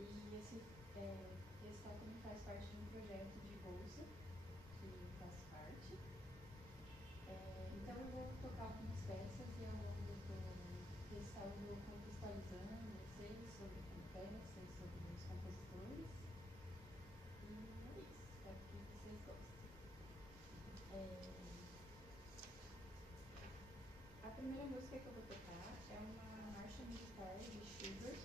E esse recital também faz parte de um projeto de bolsa que eu faço parte. Então eu vou tocar algumas peças e ao longo do recital eu vou contextualizando vocês sobre a peça e sobre os compositores. E é isso, espero que vocês gostem. A primeira música que eu vou tocar é uma marcha militar de Schubert.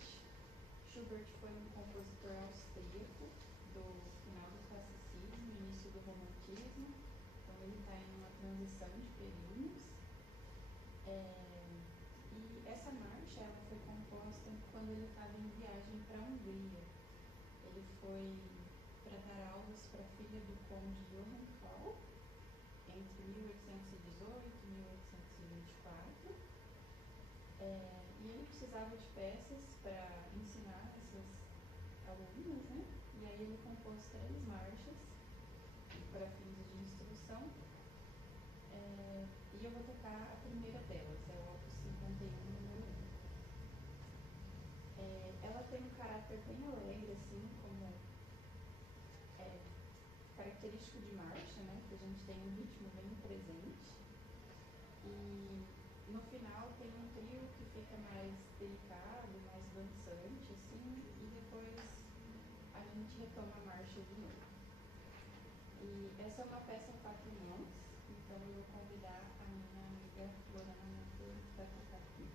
Schubert foi um compositor austríaco do final do classicismo, início do romantismo, então ele está em uma transição de períodos. E essa marcha ela foi composta quando ele estava em viagem para a Hungria. Ele foi para dar aulas para a filha do conde Johann Paul entre 1818 e 1824. E ele precisava de peças para ensinar essas alunas, né? E aí ele compôs 3 marchas para fins de instrução. E eu vou tocar a primeira delas, é o Opus 51, número 1. Ela tem um caráter bem alegre, assim, como característico de marcha, né? Que a gente tem um ritmo bem presente. E no final tem um trio que fica mais delicado, mais dançante, assim, e depois a gente retoma a marcha de novo. E essa é uma peça a 4 mãos, então eu vou convidar a minha amiga Lorena Matheus para tocar aqui.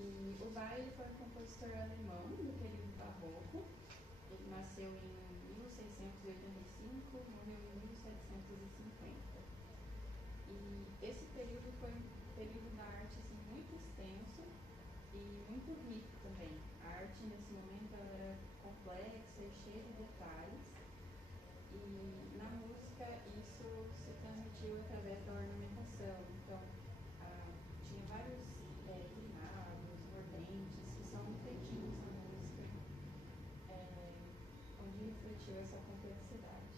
E o Bach ele foi um compositor alemão do período barroco. Ele nasceu em 1685, morreu em 1750. E esse período foi um período da arte assim, muito extenso e muito rico também. A arte nesse momento ela era complexa e cheia de detalhes. E na música isso se transmitiu através da ornamentação. Então, tinha vários grinados, mordentes, que são feitinhos na música, onde refletiu essa complexidade.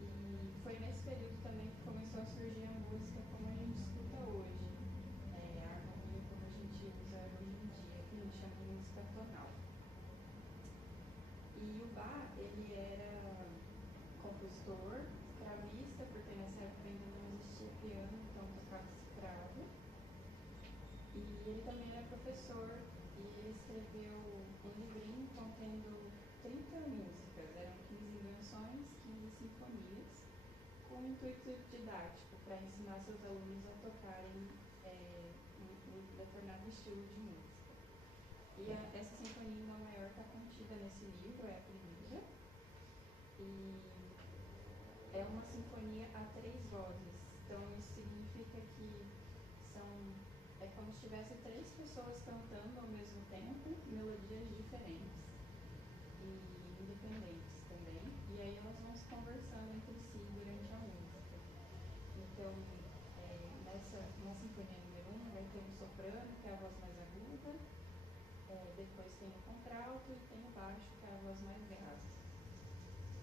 E foi nesse período também que começou a surgir a música como a gente escuta hoje, a harmonia como a gente usa hoje em dia, que a gente chama de música tonal. E o Bach, ele era compositor, escravista, porque nessa época ainda não existia piano, então tocava escravo. E ele também era professor e ele escreveu um livrinho contendo 30 músicas, eram 15 invenções, 15 sinfonias, com um intuito didático, para ensinar seus alunos a tocarem um determinado estilo de música. E essa sinfonia em Dó maior está contida nesse livro, é a primeira. E é uma sinfonia a 3 vozes. Então isso significa que é como se tivesse 3 pessoas cantando ao mesmo tempo, melodias diferentes e independentes também. E aí elas vão se conversando entre si durante a música. Então, na sinfonia número 1 vai ter um soprano, que é a voz mais aguda, depois tem o contralto e tem o baixo, que é a voz mais grave.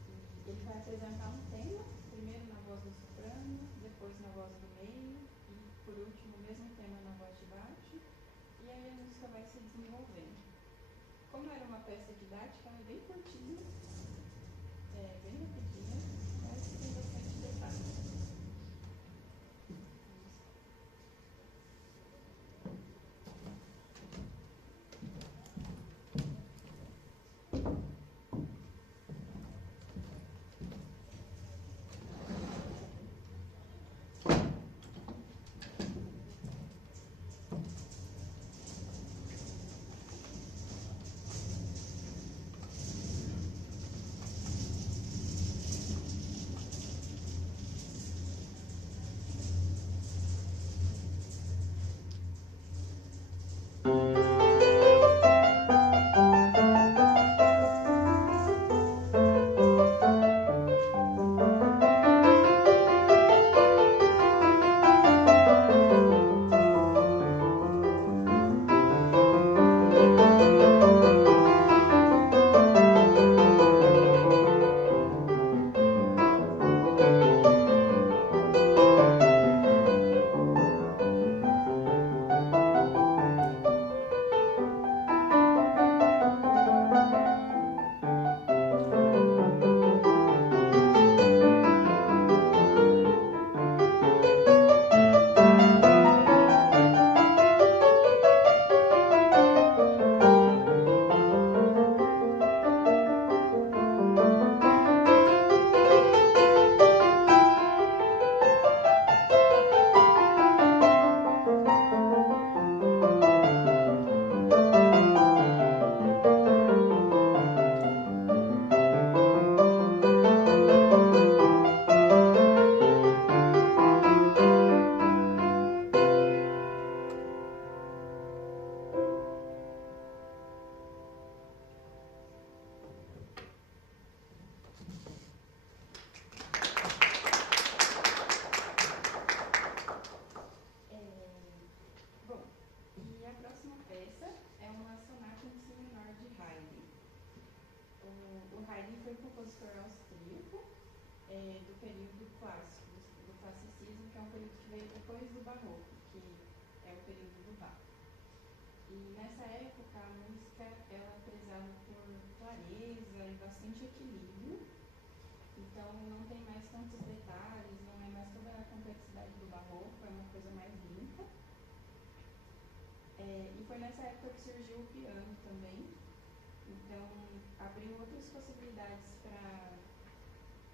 E ele vai apresentar um tema, primeiro na voz do soprano, depois na voz do meio e por último o mesmo tema na voz de baixo, e aí a música vai se desenvolvendo. Como era uma peça didática, ela é bem curtinha, bem rapidinha, mas tem bastante detalhes. Haydn foi um compositor austríaco do período clássico, do classicismo, que é um período que veio depois do barroco, que é o período do Bach. E nessa época a música ela é prezada por clareza e bastante equilíbrio, então não tem mais tantos detalhes, não é mais toda a complexidade do barroco, é uma coisa mais limpa. E foi nessa época que surgiu o piano também, então abriu outras possibilidades para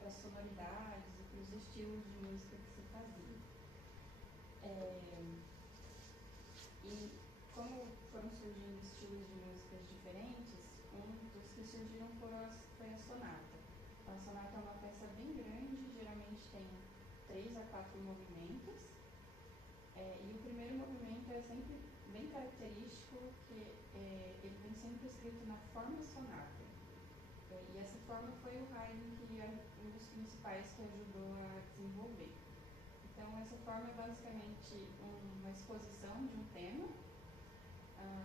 as sonoridades e para os estilos de música que se fazia. E como tem 3 a 4 movimentos. E o primeiro movimento é sempre bem característico, que ele vem sempre escrito na forma sonata. E essa forma foi o Haydn que é um dos principais que ajudou a desenvolver. Então, essa forma é basicamente uma exposição de um tema,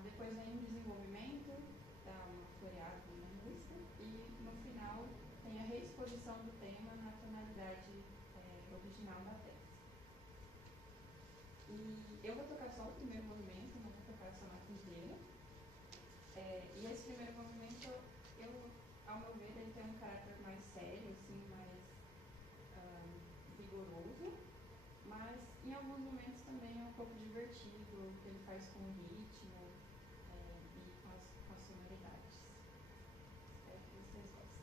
depois vem um desenvolvimento, dá uma floreada na música, e no final tem a reexposição do tema na tonalidade original da peça. E eu vou tocar só o primeiro movimento, não vou tocar a sonata inteira. E esse primeiro movimento, ao meu ver, ele tem um caráter mais sério, assim, mais vigoroso, mas em alguns momentos também é um pouco divertido, o que ele faz com o ritmo e com as sonoridades. Espero que vocês gostem.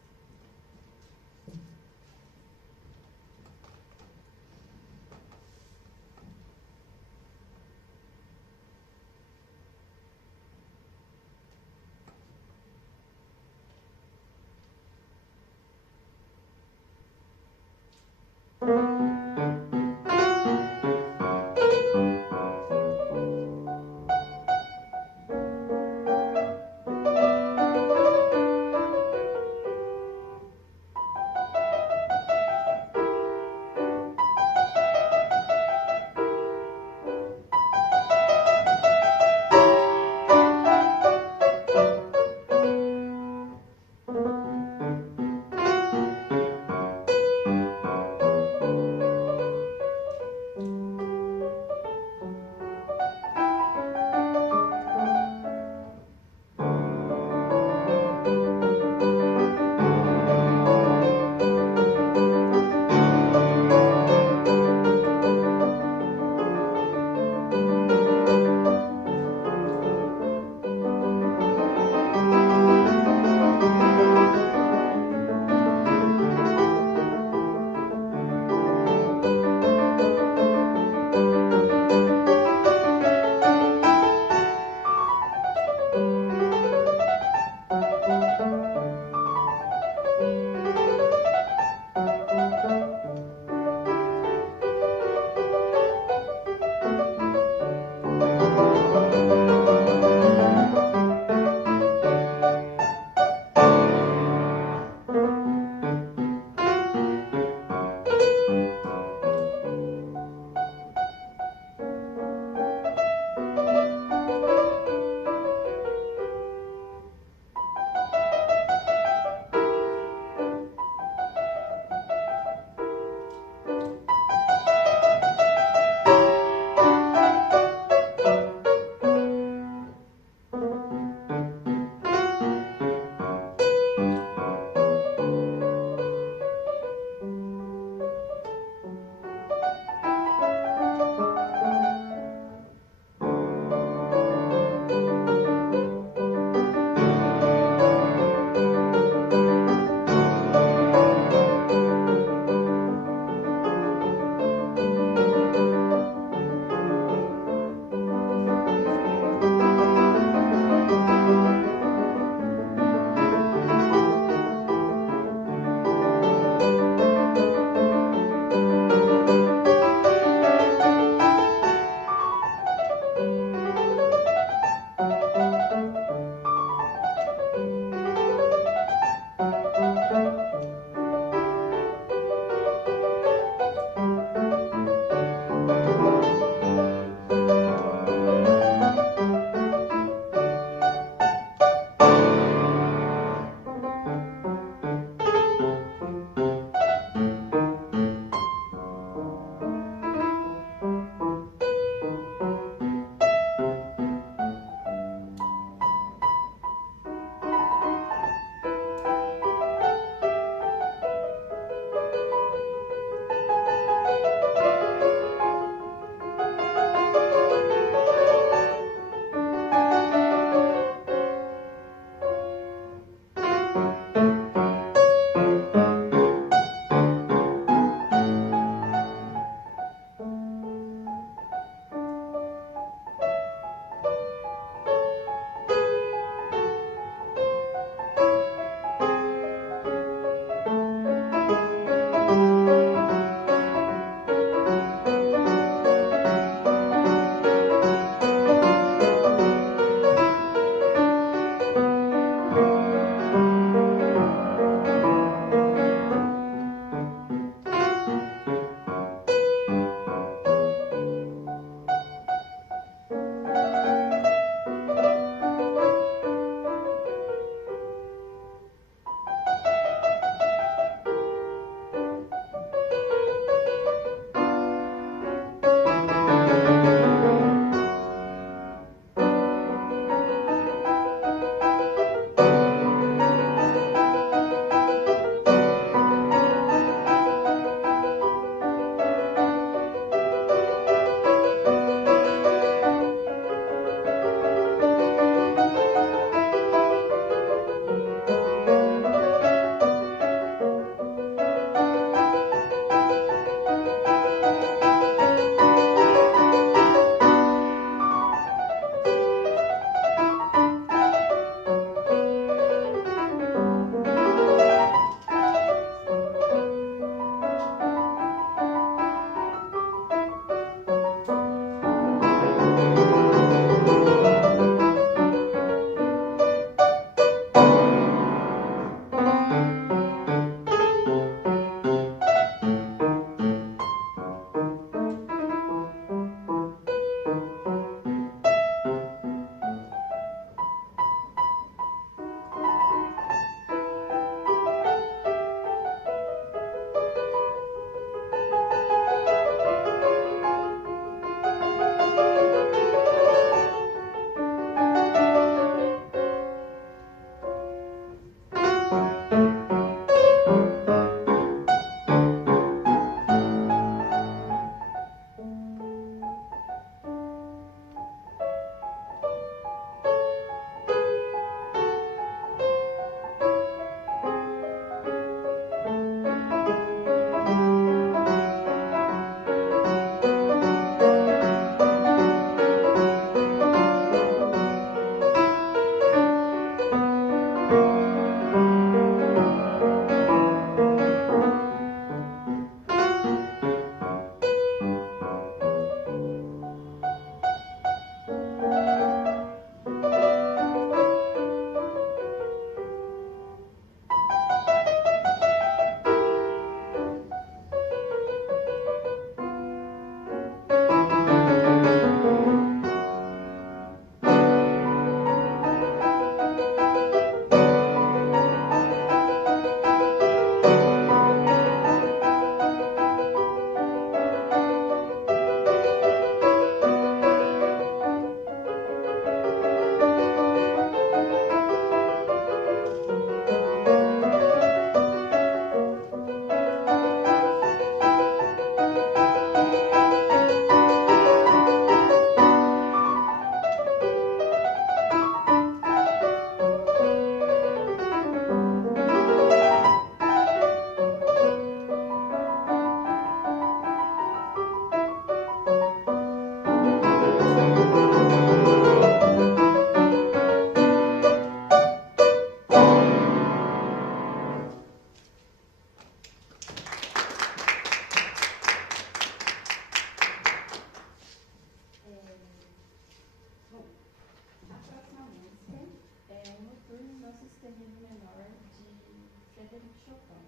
Frédéric Chopin.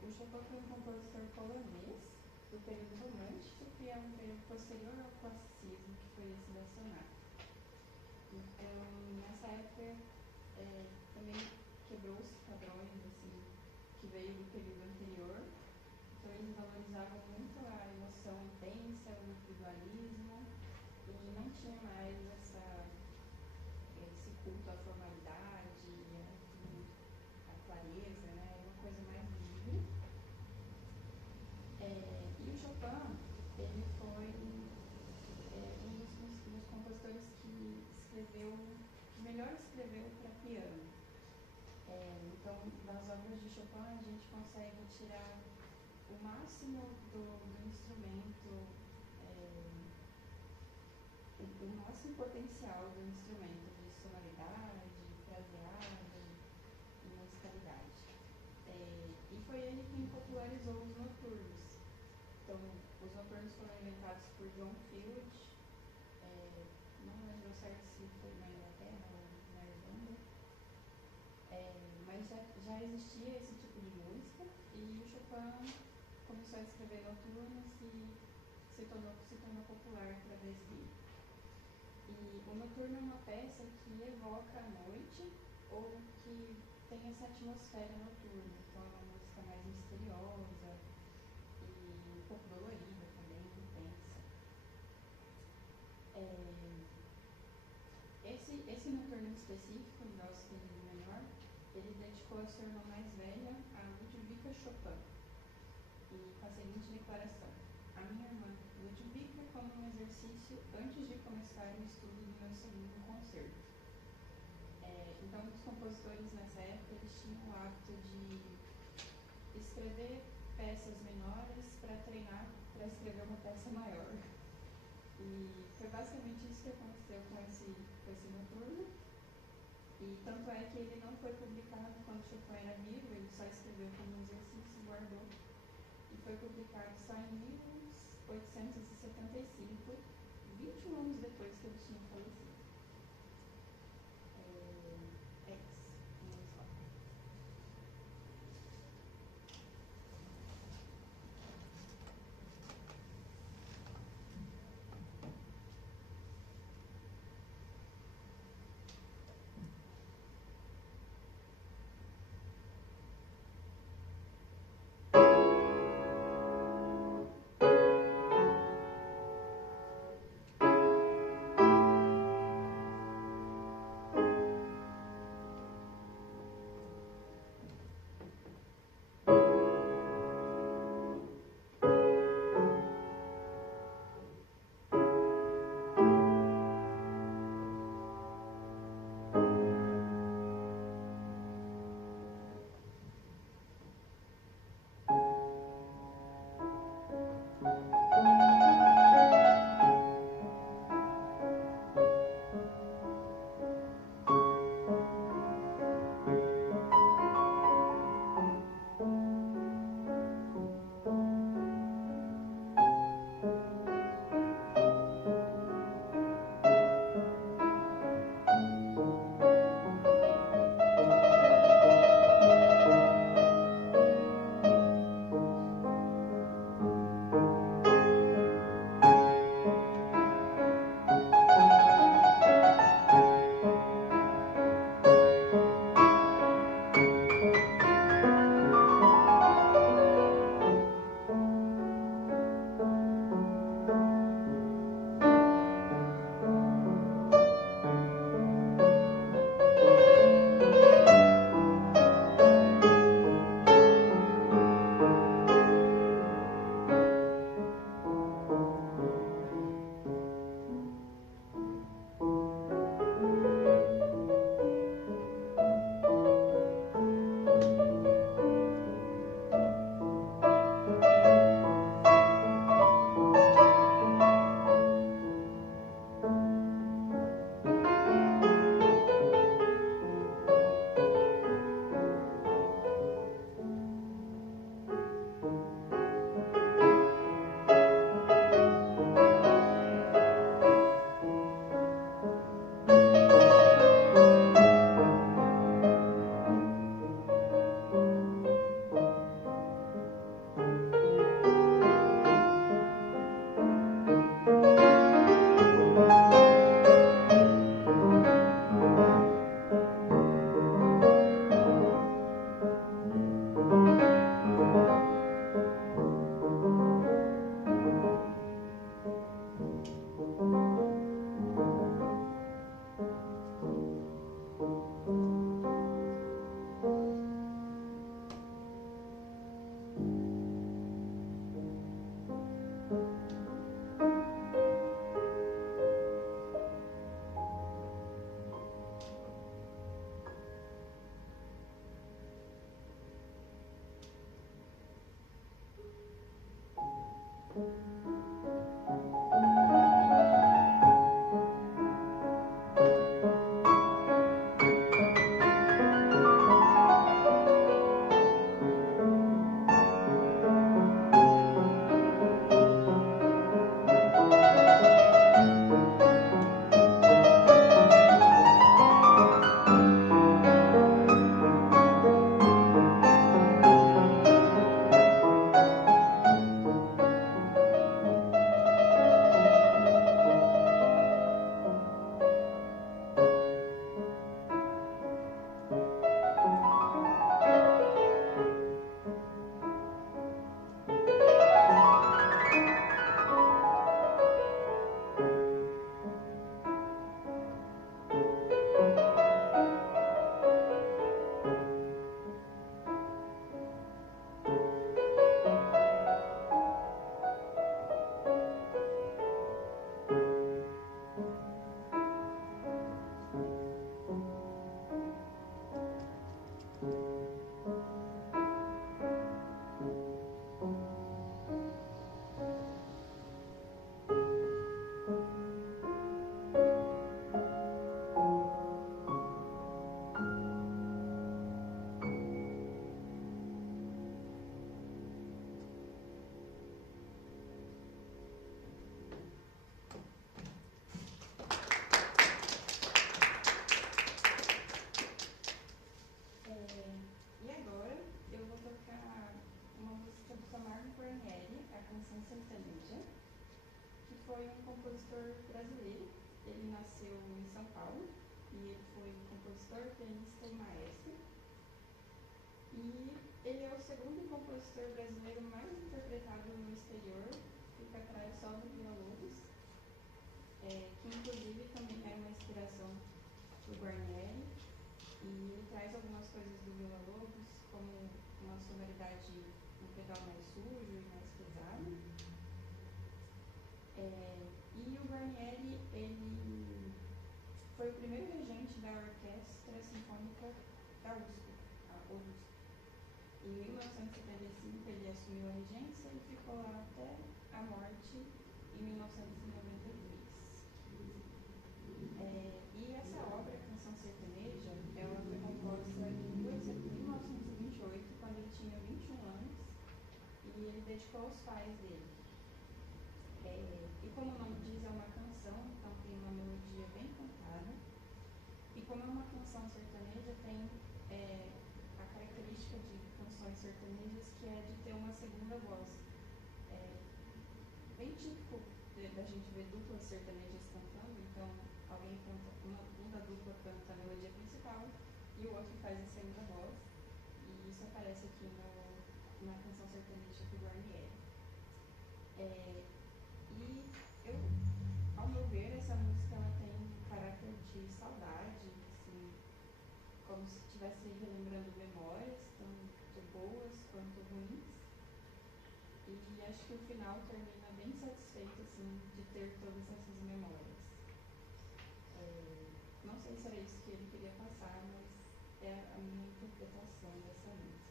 O Chopin foi um compositor polonês do período romântico, que é um período posterior ao classicismo que foi selecionado. Então, nessa época, também quebrou os padrões assim, que veio do período anterior. Então, eles valorizavam muito a emoção intensa, o individualismo, e não tinha mais esse culto à formalidade, à clareza, né? Uma coisa mais livre. E o Chopin, ele foi um dos compositores que melhor escreveu para piano. Então, das obras de Chopin, a gente consegue tirar o máximo do instrumento, o máximo potencial do instrumento, de sonoridade, fraseado e musicalidade. E foi ele quem popularizou os noturnos. Então, os noturnos foram inventados por John Field, não lembro certo se foi na Inglaterra ou na Irlanda, mas já existia esse tipo de música e o Chopin começou a escrever noturnos e se tornou popular através dele. E o noturno é uma peça que evoca a noite ou que tem essa atmosfera noturna, então é uma música mais misteriosa e um pouco dolorida também, intensa. Esse noturno específico, do Dó sustenido menor, ele dedicou a sua irmã mais velha, a Ludwika Chopin, e com a seguinte declaração: a minha irmã Ludwika, como um exercício antes de começar o estudo do meu segundo concerto. Então, os compositores nessa época eles tinham o hábito de escrever peças menores para treinar para escrever uma peça maior. E foi basicamente isso que aconteceu com esse noturno. E tanto é que ele não foi publicado quando Chopin era vivo, ele só escreveu como um exercício e guardou. E foi publicado só em 1875, 21 anos depois que ele tinha falecido. compositor brasileiro. Ele nasceu em São Paulo e ele foi compositor, pianista e maestro. E ele é o segundo compositor brasileiro mais interpretado no exterior, fica atrás só do Villa-Lobos, que inclusive também era uma inspiração do Guarnieri. E ele traz algumas coisas do Villa-Lobos, como uma sonoridade, um pedal mais sujo e mais pesado. E o Guarnieri, ele foi o primeiro regente da Orquestra Sinfônica da USP, a USP. Em 1975 ele assumiu a regência e ficou lá até a morte em 1992. E essa obra, Canção Sertaneja, ela foi composta em 1928, quando ele tinha 21 anos, e ele dedicou aos pais dele. E como o nome diz, é uma canção, então tem uma melodia bem cantada. E como é uma canção sertaneja, tem a característica de canções sertanejas, que é de ter uma segunda voz. Bem típico da gente ver duplas sertanejas cantando, então alguém canta, um da dupla canta a melodia principal e o outro faz a segunda voz. E isso aparece aqui na canção sertaneja do Guarnieri. Ao meu ver, essa música ela tem um caráter de saudade, assim, como se estivesse relembrando memórias, tanto boas quanto ruins. E acho que o final termina bem satisfeito, assim, de ter todas essas memórias. Não sei se era isso que ele queria passar, mas é a minha interpretação dessa música.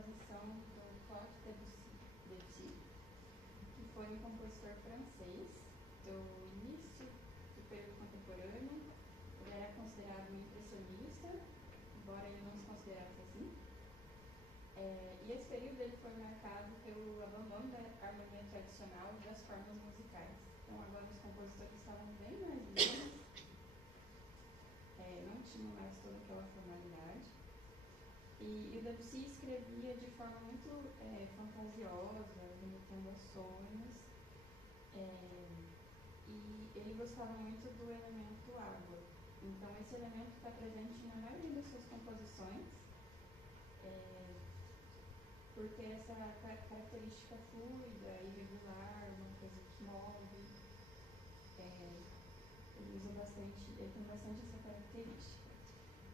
composição do Claude Debussy, que foi um compositor francês do início do período contemporâneo. Ele era considerado um impressionista, embora ele não se considerasse assim. E esse período ele foi marcado pelo abandono da harmonia tradicional e das formas musicais. Então agora os compositores estavam bem mais livres, não tinham mais toda aquela formalidade. E o Debussy escrevia de forma muito fantasiosa, remetendo a sonhos, e ele gostava muito do elemento água. Então esse elemento está presente na maioria das suas composições, por ter essa característica fluida, irregular, uma coisa que move. Ele tem bastante essa característica.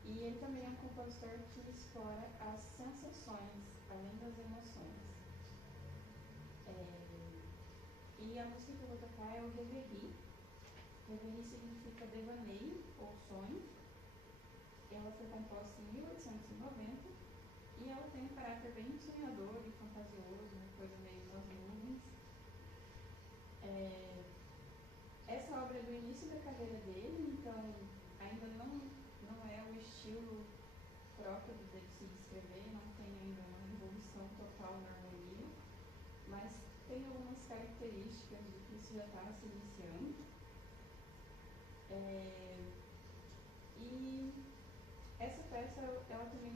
E ele também é um compositor que explora as sensações, além das emoções. E a música que eu vou tocar é o Reverie. Reverie significa devaneio ou sonho. Ela foi composta em 1890 e ela tem um caráter bem sonhador e fantasioso, uma coisa meio nas nuvens. Essa obra é do início da carreira dele, então ainda não é o estilo próprio do Debussy de escrever, não tem ainda uma revolução total na harmonia, mas tem algumas características de que isso já está se iniciando. E essa peça, ela também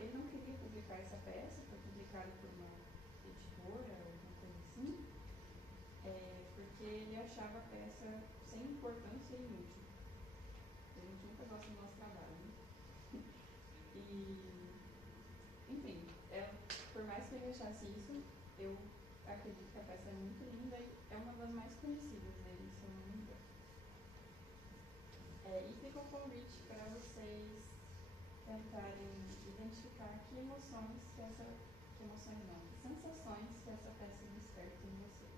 ele não queria publicar essa peça, foi publicada por uma editora, alguma coisa assim, porque ele achava a peça sem importância e inútil. A gente nunca gosta do nosso trabalho, né? Enfim, por mais que ele achasse isso, eu acredito que a peça é muito linda e é uma das mais conhecidas dele, se eu não me engano. E fica o convite para vocês tentarem identificar que emoções sensações que essa peça desperta em vocês.